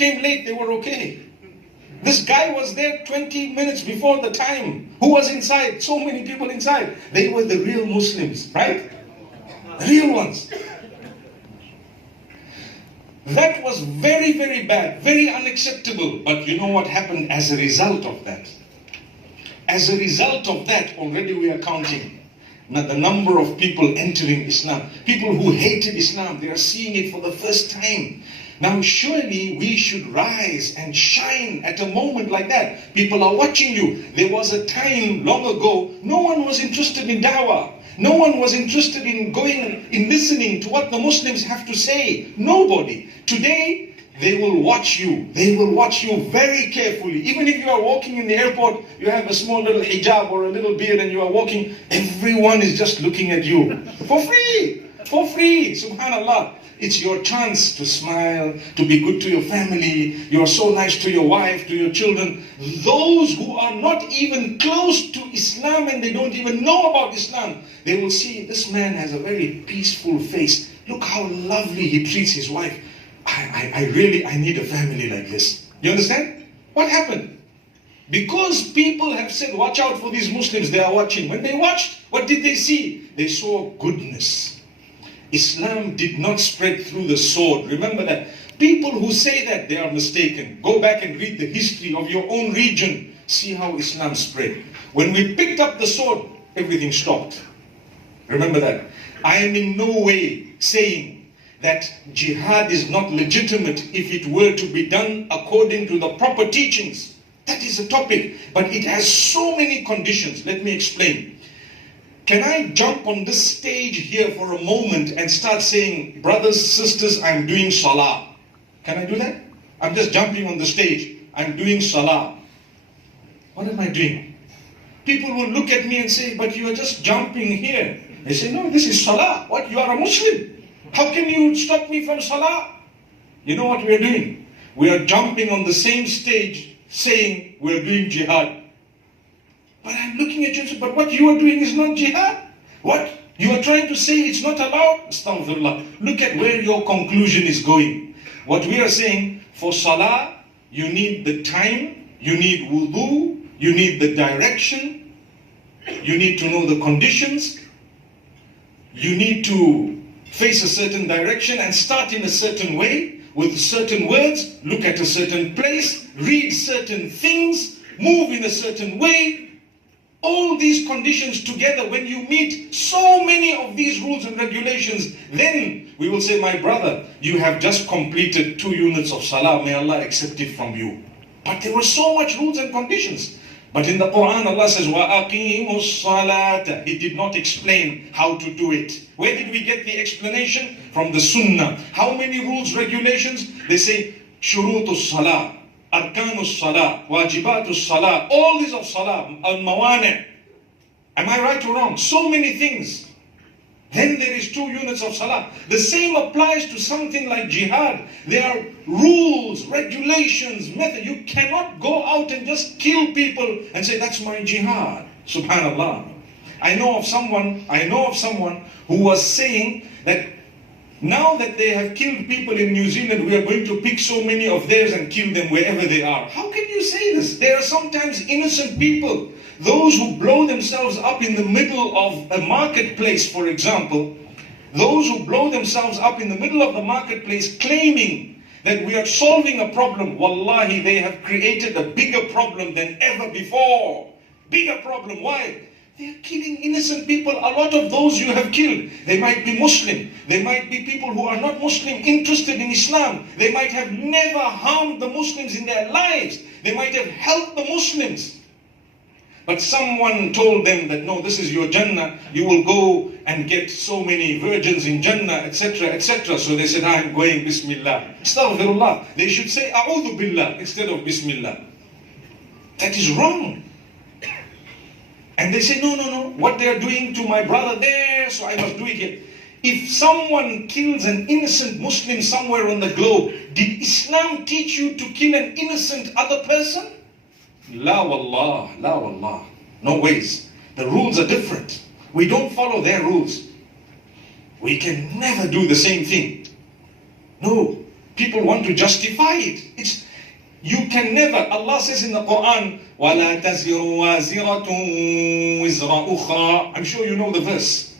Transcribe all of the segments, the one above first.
came late, they were okay. This guy was there 20 minutes before the time. Who was inside? So many people inside. They were the real Muslims, right? The real ones. That was very, very bad, very unacceptable. But you know what happened as a result of that? As a result of that, already we are counting. Now the number of people entering Islam. People who hated Islam, they are seeing it for the first time. Now surely we should rise and shine at a moment like that. People are watching you. There was a time long ago, no one was interested in da'wah. No one was interested in listening to what the Muslims have to say. Nobody. Today, they will watch you. They will watch you very carefully. Even if you are walking in the airport, you have a small little hijab or a little beard and you are walking, everyone is just looking at you. For free. For free. Subhanallah. It's your chance to smile, to be good to your family. You are so nice to your wife, to your children. Those who are not even close to Islam and they don't even know about Islam, they will see this man has a very peaceful face. Look how lovely he treats his wife. I need a family like this. You understand? What happened? Because people have said, watch out for these Muslims, they are watching. When they watched, what did they see? They saw goodness. Islam did not spread through the sword. Remember that. People who say that, they are mistaken. Go back and read the history of your own region. See how Islam spread. When we picked up the sword, everything stopped. Remember that. I am in no way saying that jihad is not legitimate if it were to be done according to the proper teachings. That is a topic. But it has so many conditions. Let me explain. Can I jump on this stage here for a moment and start saying, brothers, sisters, I'm doing salah? Can I do that? I'm just jumping on the stage. I'm doing salah. What am I doing? People will look at me and say, but you are just jumping here. I say, no, this is salah. What? You are a Muslim. How can you stop me from salah? You know what we are doing? We are jumping on the same stage saying we are doing jihad. But I'm looking at you and say, but what you are doing is not jihad. What? You are trying to say it's not allowed? Astaghfirullah. Look at where your conclusion is going. What we are saying, for salah, you need the time, you need wudu, you need the direction, you need to know the conditions, you need to face a certain direction and start in a certain way, with certain words, look at a certain place, read certain things, move in a certain way. All these conditions together, when you meet so many of these rules and regulations, then we will say, my brother, you have just completed 2 units of salah. May Allah accept it from you. But there were so much rules and conditions. But in the Quran, Allah says, وَأَقِيمُوا الصَّلَاةَ. He did not explain how to do it. Where did we get the explanation? From the Sunnah. How many rules, regulations? They say, شُرُوطُ الصَّلَاةِ. Arkanus Salah, Wajibatus Salah, all these of Salah, Al-Mawani'. Am I right or wrong? So many things. Then there is 2 units of Salah. The same applies to something like jihad. There are rules, regulations, method. You cannot go out and just kill people and say, that's my jihad. Subhanallah. I know of someone who was saying that now that they have killed people in New Zealand, we are going to pick so many of theirs and kill them wherever they are. How can you say this? There are sometimes innocent people. Those who blow themselves up in the middle of a marketplace, for example. Those who blow themselves up in the middle of the marketplace claiming that we are solving a problem. Wallahi, they have created a bigger problem than ever before. Bigger problem. Why? They are killing innocent people. A lot of those you have killed, they might be Muslim. They might be people who are not Muslim, interested in Islam. They might have never harmed the Muslims in their lives. They might have helped the Muslims. But someone told them that, no, this is your Jannah. You will go and get so many virgins in Jannah, etc., etc. So they said, I'm going, Bismillah. Astaghfirullah. They should say, A'udhu Billah, instead of Bismillah. That is wrong. And they say, no, what they are doing to my brother there, so I must do it here. If someone kills an innocent Muslim somewhere on the globe, did Islam teach you to kill an innocent other person? La wallah, la wallah. No ways. The rules are different. We don't follow their rules. We can never do the same thing. No. People want to justify it. It's You can never, Allah says in the Quran, وَلَا تَزِرُ وَازِرَةٌ وِزْرَ أُخْرَى. I'm sure you know the verse.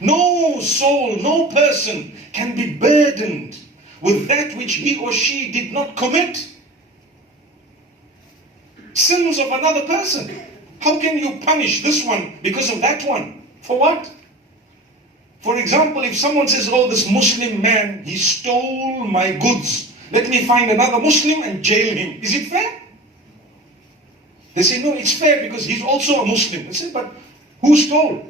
No soul, no person can be burdened with that which he or she did not commit. Sins of another person. How can you punish this one because of that one? For what? For example, if someone says, oh, this Muslim man, he stole my goods. Let me find another Muslim and jail him. Is it fair? They say, no, it's fair because he's also a Muslim. I say, but who stole?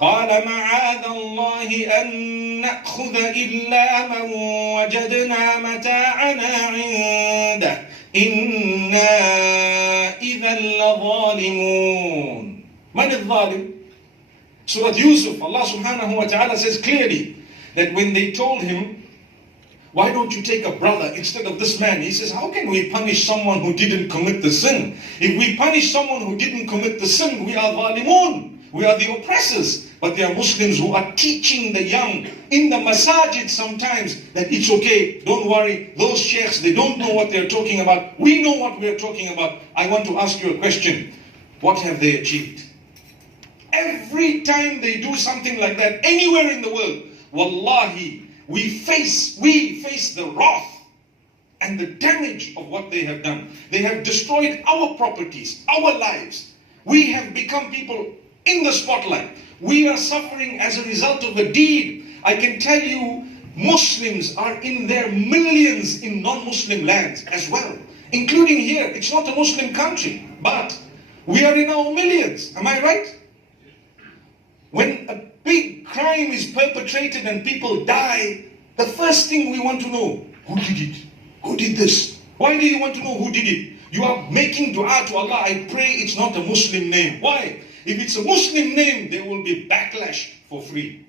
قال معاذ الله أن نأخذ إلا من وجدنا متاعنا عنده إنا إذا لظالمون. من الظالم? Surah Yusuf, Allah subhanahu wa ta'ala says clearly that when they told him, why don't you take a brother instead of this man? He says, how can we punish someone who didn't commit the sin? If we punish someone who didn't commit the sin, we are zalimun. We are the oppressors. But there are Muslims who are teaching the young in the masajid sometimes that it's okay, don't worry, those sheikhs, they don't know what they're talking about. We know what we're talking about. I want to ask you a question. What have they achieved? Every time they do something like that, anywhere in the world, wallahi, we face the wrath and the damage of what they have done. They have destroyed our properties, our lives. We have become people in the spotlight. We are suffering as a result of a deed. I can tell you, Muslims are in their millions in non-Muslim lands as well, including here. It's not a Muslim country, but we are in our millions. Am I right? When a big crime is perpetrated and people die, the first thing we want to know, who did it? Who did this? Why do you want to know who did it? You are making dua to Allah. I pray it's not a Muslim name. Why? If it's a Muslim name, there will be backlash for free.